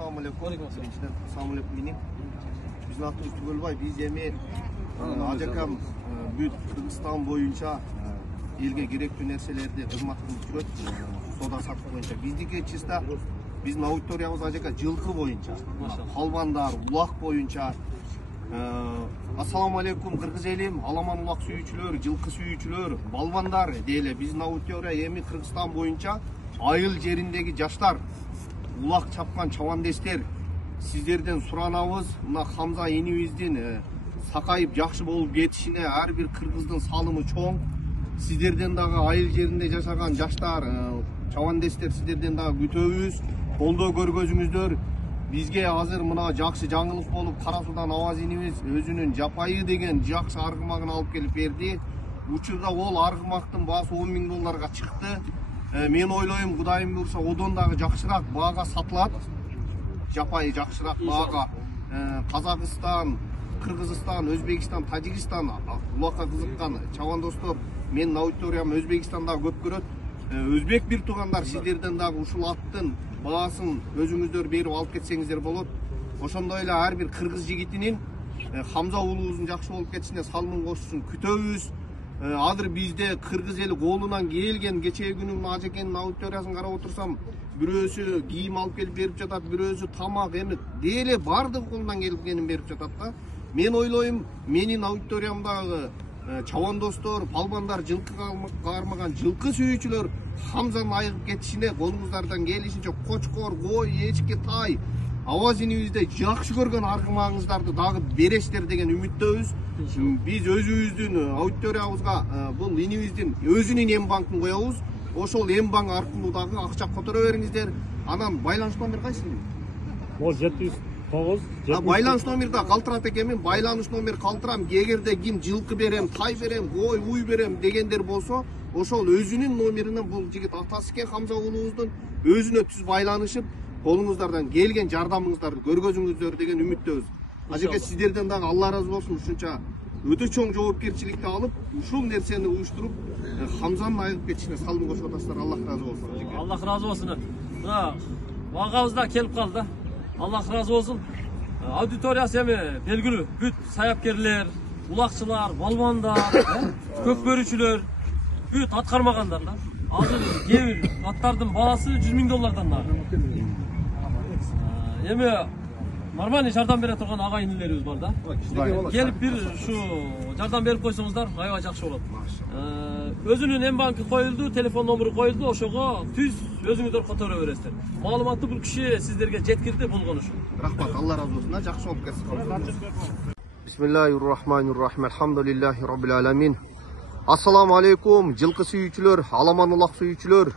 Assalamu alaikum. Assalamu alaikum benim. Bizim atımız Tugolbay. Biz emin Acakam büyük Kırgızistan boyunca elge gerekli nerselerde hizmet kılıp жүрөт. Soda satып boyunca. Bizdeki çista bizim auditoriyamız Acaka жылкы boyunca. Halbandar, ulak boyunca. Assalamu alaikum Kırgız elim, Alaman ulak sүйүүчүлөр, жылкы sүйүүчүлөр, balbandar deyle bizim auditoriya emin Kırgızistan boyunca ayıl жериндеги жаштар, улак чапкан чабандестер, sizlerden suranabыз, мына Хамза энибиздин сакайып жакшы болуп кетишине ар бир кыргыздын салымы чоң. Sizlerden дагы айыл жеринде жашаган жаштар, чабандестер sizlerden дагы күтөбүз, колдоо көргөзүңүздөр. Бизге азыр мына жакшы жаңылык болуп, Кара Судан Аваз энибиз өзүнүн Жапайы деген жакшы аргымагын алып келип берди. Учурда ол аргымактын баасы $10.000 чыкты. Мен ойлойм, Кудайым буйрса, одон дагы жакшыраак баага сатылат. Жапайы жакшыраак баага. Казакстан, Кыргызстан, Өзбекстан, Тажикстан улакка кызыккан чабандостор, менин аудиториям Өзбекстанда көп көрөт. Өзбек бир туугандар, сиздерден дагы ушул аттын баасын өзүңүздөр берип алып кетсеңиздер болот. Ошондой эле ар бир кыргыз жигитинин Хамза уулубуздун жакшы болуп кетишине салымын кошушун күтөбүз. Азыр бизде кыргыз эли колунан келген, кечээ күнү Ажекенин аудиториясын карап отурсам, бирөөсү кийим алып келип берип жатат, бирөөсү тамак, эми деле бардыгы колунан келгенин берип жатат да. Мен ойлойм, менин аудиториямдагы чабандостор, балбандар, жылкы кармаган жылкы сүйүүчүлөр Хамзанын айыгып кетишине колуңуздардан келишинче кочкор, кой, эчки, тай, Аваз энибизде жакшы көргөн аргымагыңыздарды дагы бересиздер деген үмүттөбүз. Биз өзүбүздүн аудиториябызга бул энибиздин өзүнүн эм банкын коебуз. Ошол эм банк аркылуу дагы акча которо бериңиздер. Анан байланыш номер кайсы? Бул 709. Байланыш номерде калтырат экенмин. Байланыш номер калтырам. Эгерде ким жылкы берем, тай берем, кой, уй берем дегендер болсо, ошол өзүнүн номеринен бул жигит атасы экен Хамза уулубуздун өзүнө түз байланышып, колуңуздардан келген жардамыңыздарды көргөзүңүздөр деген үмүттөбүз. Ажеке сиздерден дагы Алла разы болсун, ушунча өтө чоң жоопкерчиликти алып, ушул нерсени уюштуруп, Хамзанын айыгып кетишине салым кошуп атасыздар. Алла разы болсун. Ажеке. Алла разы болсун. Мына багабыз да келип калды. Алла разы болсун. Аудиториясы эми белгилүү, бүт саяпкерлер, улакчылар, балбандар, көк бөрүүчүлөр, бүт ат кармагандар да. Азыр кээ бир аттардын баасы $100.000 ары. Эми нормальный жардам бере турган ага инилерибиз бар да. Келип бир ушу жардам берип койсоңуздар, аябай жакшы болот. Өзүнүн эм банкы коюлду, телефон номеру коюлду, ошого түз өзүңүздөр которо бересиздер. Маалыматты бул киши сиздерге жеткирди, болгон ушул. Рахмат, Алла разы болсун. Жакшы болуп кетсиз. Бисмиллахир-рахманир-рахим. Алхамдулиллахи раббил аламин. Ассаламу алейкум, жылкы сүйүүчүлөр, Аламан улак сүйүүчүлөр.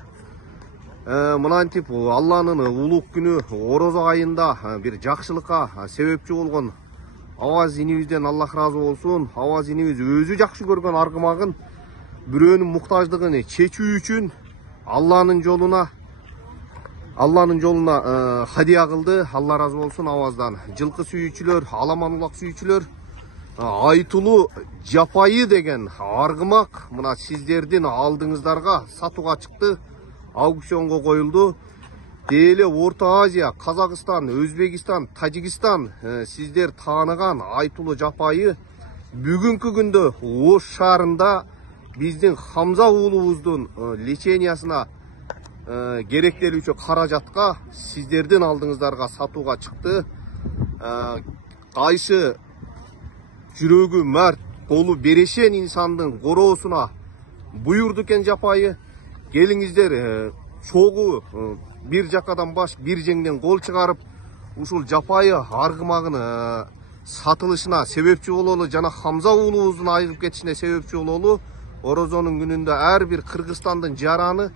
Мынантип Алланын улук күнү Орозо айында бир жакшылыкка себепчи болгон Аваз энибизден Алла разы болсун. Аваз энибиз өзү жакшы көргөн аргымагын бирөөнүн муктаждыгын чечүү үчүн Алланын жолуна хадия кылды. Алла разы болсун Аваздан. Жылкы сүйүүчүлөр, Аламан улак сүйүүчүлөр, Айтулуу Жапайы деген аргымак мына сиздердин алдыңыздарга сатууга чыкты. Аукционго коюлду. Деле Орто Азия, Казакстан, Өзбекстан, Тажикстан сиздер тааныган Айтулуу Жапайы бүгүнкү күндө Ош шаарында биздин Хамза уулубуздун лечениясына керектелүүчү каражатка сиздердин алдыңыздарга сатууга чыкты. Кайсы жүрөгү мәрт, колу берешен инсандын короосуна буйурду экен Жапайы. Келиңиздер, чогуу бир жакадан баш, бир жеңден кол чыгарып, ушул Жапайы аргымагын сатылышына себепчи бололу жана Хамза уулубуздун айыгып кетишине себепчи бололу. Орозонун күнүндө ар бир Кыргызстандын жараны,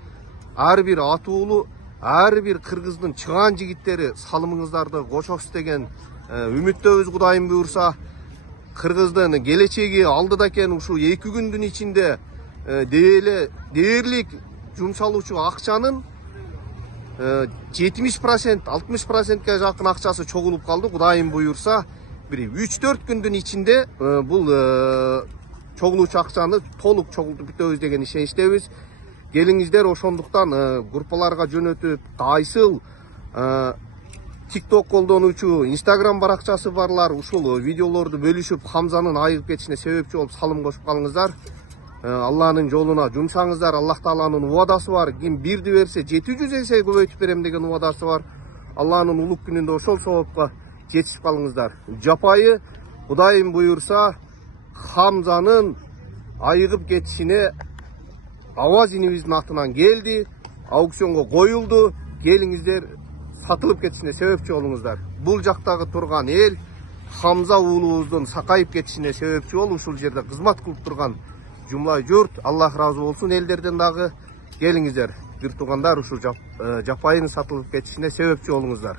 ар бир ат уулу, ар бир кыргыздын чыган жигиттери салымыңыздарды кошосуз деген үмүттөбүз. Кудайым буйрса, кыргыздын келечеги алдыда экен. Ушул 2 күндүн ичинде дээрлик жумшалуучу акчанын 70%, 60%ке жакын акчасы чогулуп калды. Кудайым буйрса, бир 3-4 күндүн ичинде бул чогулуучу акчаны толук чогултуп бүтөбүз деген ишеничтебиз. Келиңиздер, ошондуктан группаларга жөнөтүп, кайсыл TikTok колдонуучу, Instagram баракчасы барлар ушул видеолорду бөлүшүп, Хамзанын айыгып кетишине себепчи болуп салым кошуп калыңыздар. Алланын жолуна жумшаңыздар. Аллах Тааланын убадасы бар. Ким бирди берсе 700 эсе көбөйтүп берем деген убадасы бар. Алланын улук күнүндө ошол соопка жетишип калыңыздар. Жапайы Кудайым буйурса Хамзанын айыгып кетишине Аваз инибиздин атынан келди. Аукционго коюлду. Келиңиздер, сатылып кетишине себепчи болуңуздар. Бул жактагы турган эл Хамза уулубуздун сакайып кетишине себепчи болуп, ушул жерде кызмат кылып турган жумла журт, Аллах разы болсун элдерден дагы. Келиңиздер, бир туугандар, ушул жапайын сатылып кетишине себепчи болуңуздар.